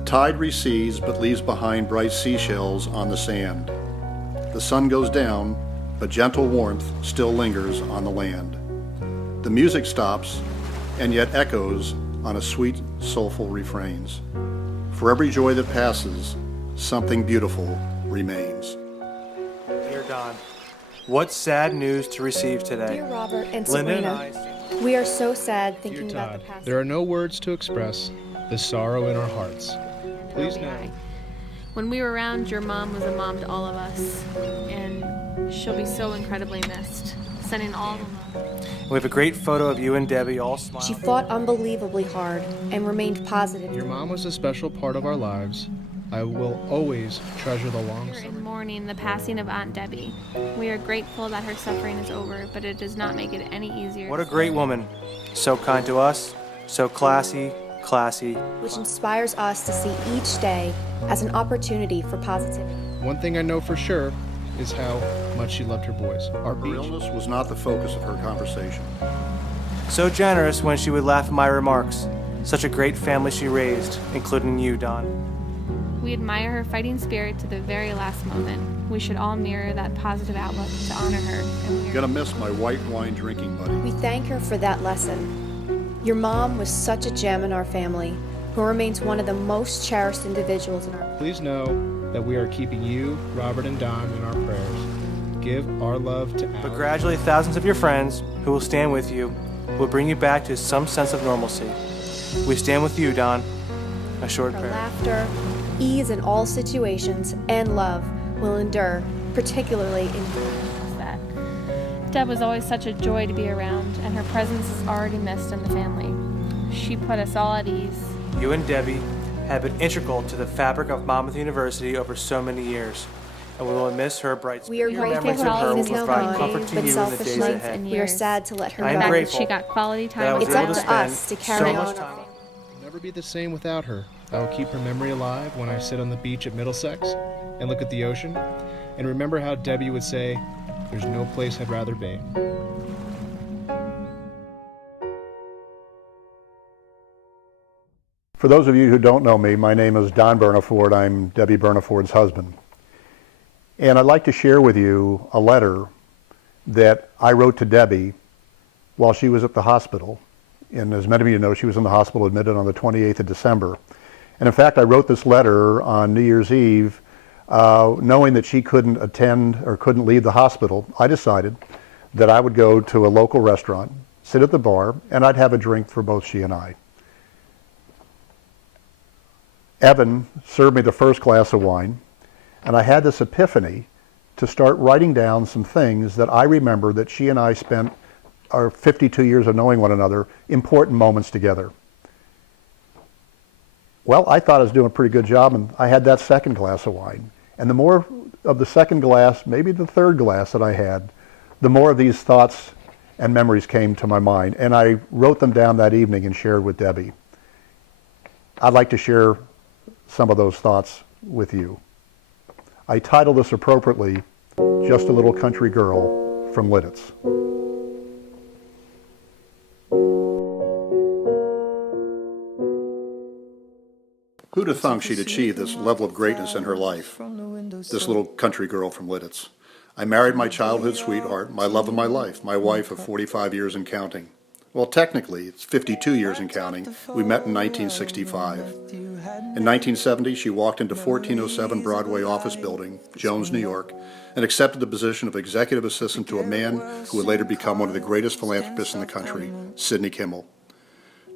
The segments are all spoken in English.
The tide recedes but leaves behind bright seashells on the sand. The sun goes down, but gentle warmth still lingers on the land. The music stops and yet echoes on a sweet, soulful refrains. For every joy that passes, something beautiful remains. Dear Don, what sad news to receive today. Dear Robert and Linda and Sabrina, we are so sad thinking Dear about Todd, the past. there are no words to express the sorrow in our hearts. Please know. When we were around, your mom was a mom to all of us, and she'll be so incredibly missed. Sending all the love. We have a great photo of you and Debbie all smiling. She fought unbelievably hard and remained positive. Your mom was a special part of our lives. I will always treasure the long We're summer. in mourning the passing of Aunt Debbie. We are grateful that her suffering is over, but it does not make it any easier. What a great woman. So kind to us, so classy. Which inspires us to see each day as an opportunity for positivity. One thing I know for sure is how much she loved her boys. Our Her beach. illness was not the focus of her conversation. So generous when she would laugh at my remarks. Such a great family she raised, including you, Don. We admire her fighting spirit to the very last moment. We should all mirror that positive outlook to honor her. And I'm gonna miss my white wine drinking buddy. We thank her for that lesson. Your mom was such a gem in our family, who remains one of the most cherished individuals in our life. Please know that we are keeping you, Robert, and Don in our prayers. Give our love to But our... gradually thousands of your friends who will stand with you will bring you back to some sense of normalcy. We stand with you, Don. A short Her prayer. laughter, ease in all situations, and love will endure, particularly in that. Deb was always such a joy to be around, and her presence is already missed in the family. She put us all at ease. You and Debbie have been integral to the fabric of Monmouth University over so many years, and we will miss her bright We are Your grateful memories her of her pain will is now provide gone, comfort to but you in the days selfishly, ahead. we are sad to let her I am The fact go. that grateful she got quality that I time was with It's able up to to spend us to so carry much on time. our family. I'll never be the same without her. I will keep her memory alive when I sit on the beach at Middlesex and look at the ocean and remember how Debbie would say, "There's no place I'd rather be." For those of you who don't know me, my name is Don Burnaford. I'm Debbie Burnaford's husband. And I'd like to share with you a letter that I wrote to Debbie while she was at the hospital. And as many of you know, she was in the hospital admitted on the 28th of December. And in fact, I wrote this letter on New Year's Eve, knowing that she couldn't attend or couldn't leave the hospital. I decided that I would go to a local restaurant, sit at the bar, and I'd have a drink for both she and I. Evan served me the first glass of wine, and I had this epiphany to start writing down some things that I remember that she and I spent our 52 years of knowing one another, important moments together. Well, I thought I was doing a pretty good job, and I had that second glass of wine. And the more of the second glass, maybe the third glass that I had, the more of these thoughts and memories came to my mind. And I wrote them down that evening and shared with Debbie. I'd like to share some of those thoughts with you. I titled this appropriately, Just a Little Country Girl from Lidditz. Who'd have thunk she'd achieve this level of greatness in her life? This little country girl from Lidditz. I married my childhood sweetheart, my love of my life, my wife of 45 years and counting. Well, technically, it's 52 years and counting. We met in 1965. In 1970, she walked into 1407 Broadway office building, Jones, New York, and accepted the position of executive assistant to a man who would later become one of the greatest philanthropists in the country, Sidney Kimmel.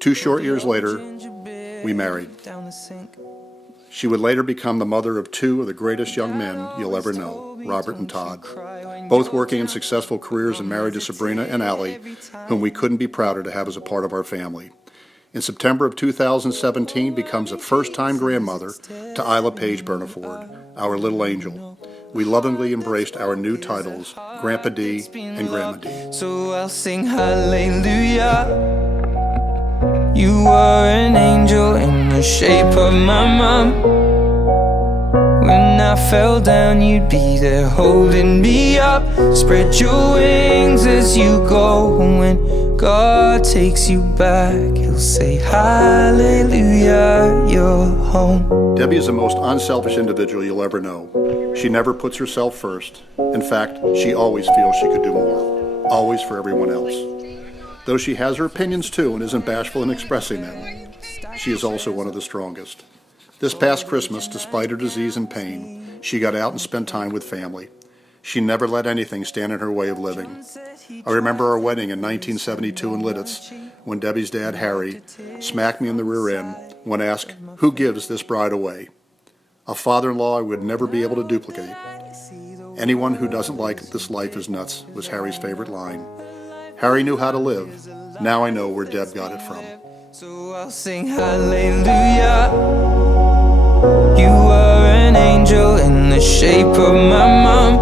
2 short years later, we married. She would later become the mother of 2 of the greatest young men you'll ever know, Robert and Todd, both working in successful careers and married to Sabrina and Allie, whom we couldn't be prouder to have as a part of our family. In September of 2017, becomes a first-time grandmother to Isla Page Burnaford, our little angel. We lovingly embraced our new titles, Grandpa D and Grandma D. So I'll sing hallelujah. You were an angel in the shape of my mom. When I fell down, you'd be there holding me up. Spread your wings as you go. When God takes you back, He'll say, hallelujah, you're home. Debbie is the most unselfish individual you'll ever know. She never puts herself first. In fact, she always feels she could do more, always for everyone else. Though she has her opinions too and isn't bashful in expressing them, she is also one of the strongest. This past Christmas, despite her disease and pain, she got out and spent time with family. She never let anything stand in her way of living. I remember our wedding in 1972 in Lidditz, when Debbie's dad, Harry, smacked me in the rear end when asked, "Who gives this bride away?" A father-in-law I would never be able to duplicate. "Anyone who doesn't like this life is nuts," was Harry's favorite line. Harry knew how to live. Now I know where Deb got it from. So I'll sing hallelujah. You are an angel in the shape of my mom.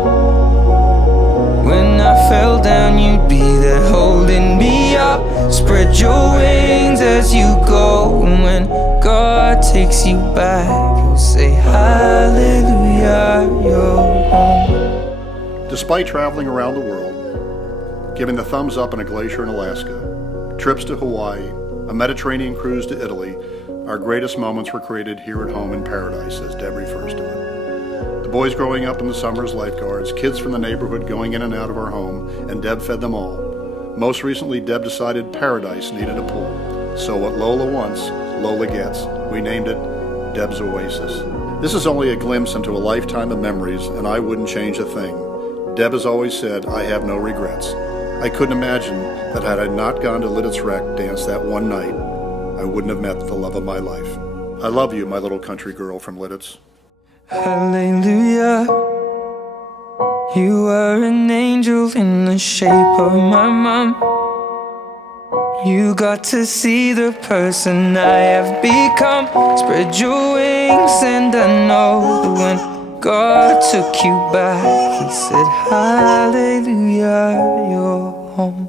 When I fell down, you'd be there holding me up. Spread your wings as you go. And when God takes you back, He'll say hallelujah, you're home. Despite traveling around the world, giving the thumbs up on a glacier in Alaska, trips to Hawaii, a Mediterranean cruise to Italy, our greatest moments were created here at home in paradise, as Deb refers to it. The boys growing up in the summer as lifeguards, kids from the neighborhood going in and out of our home, and Deb fed them all. Most recently, Deb decided paradise needed a pool. So what Lola wants, Lola gets. We named it Deb's Oasis. This is only a glimpse into a lifetime of memories, and I wouldn't change a thing. Deb has always said, "I have no regrets." I couldn't imagine that had I not gone to Lidditz Rec dance that one night, I wouldn't have met the love of my life. I love you, my little country girl from Lidditz. Hallelujah. You are an angel in the shape of my mom. You got to see the person I have become. Spread your wings and I know that when God took you back, He said, hallelujah, you're home.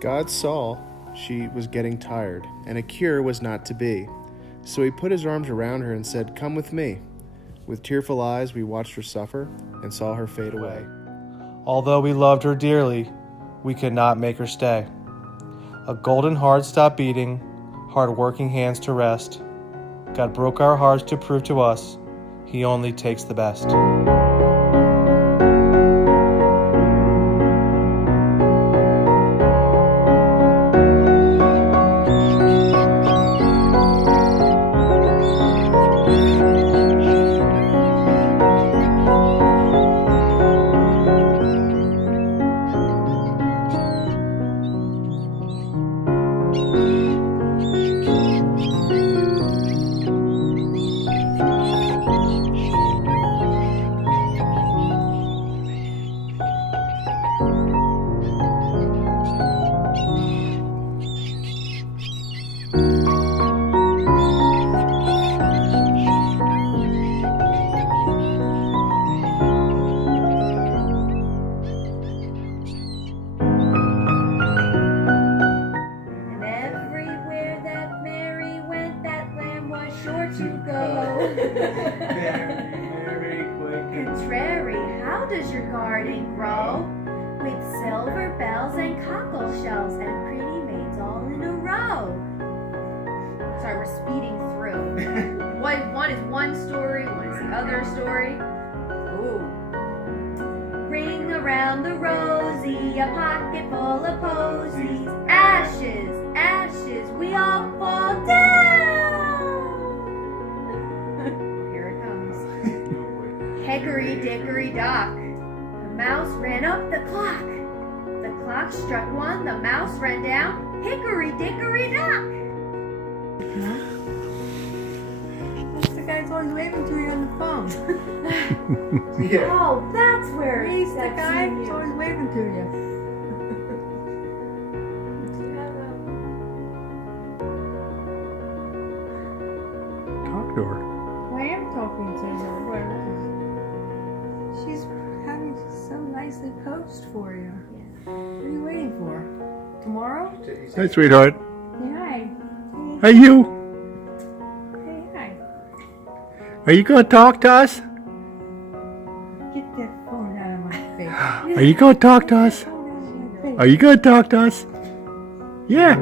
God saw she was getting tired, and a cure was not to be. So He put His arms around her and said, "Come with me." With tearful eyes, we watched her suffer and saw her fade away. Although we loved her dearly, we could not make her stay. A golden heart stopped beating, hard-working hands to rest. God broke our hearts to prove to us He only takes the best. Contrary, how does your garden grow? With silver bells and cockle shells and pretty maids all in a row. Sorry, we're speeding through. One is one story, one is the other story. Ooh. Ring around the rosy, a pocket full of posies. Ashes, ashes, we all fall down. Here it comes. Hickory dickory dock. The mouse ran up the clock. The clock struck one, the mouse ran down. Hickory dickory dock. The guy's always waving to you on the phone. Oh, that's where He's the that's guy in who's you. always waving to you. Talk to her. I am talking to her. She's having so nicely posed for you. What are you waiting for? Tomorrow? Hey, sweetheart. Say hi. Hey, you. Say hi. Are you going to talk to us? Get that phone out of my face. Are you going to talk to us? Phone out of my face. Are you going to talk to us? Yeah.